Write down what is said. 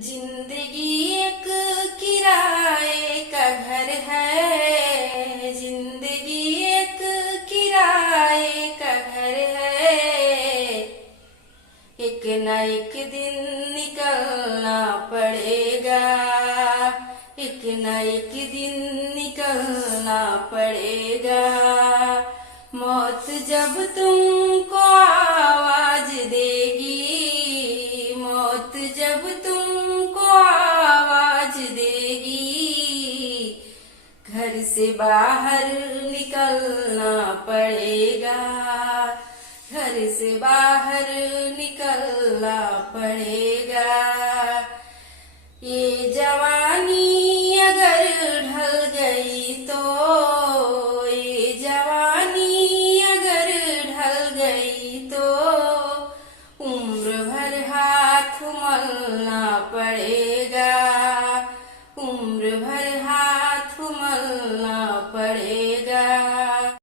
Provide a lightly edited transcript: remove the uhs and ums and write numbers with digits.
जिंदगी एक किराए का घर है। जिंदगी एक किराए का घर है। एक न एक दिन निकलना पड़ेगा। एक न एक दिन निकलना पड़ेगा। मौत जब तुमको आवाज देगी, मौत जब तुमको आवाज देगी, घर से बाहर निकलना पड़ेगा। घर से बाहर निकलना पड़ेगा। ये जवानी अगर ढल गई तो, ये जवानी अगर ढल गई तो, उम्र भर हाथ मलना पड़ेगा। उम्र भर हाथ मलना पड़ेगा।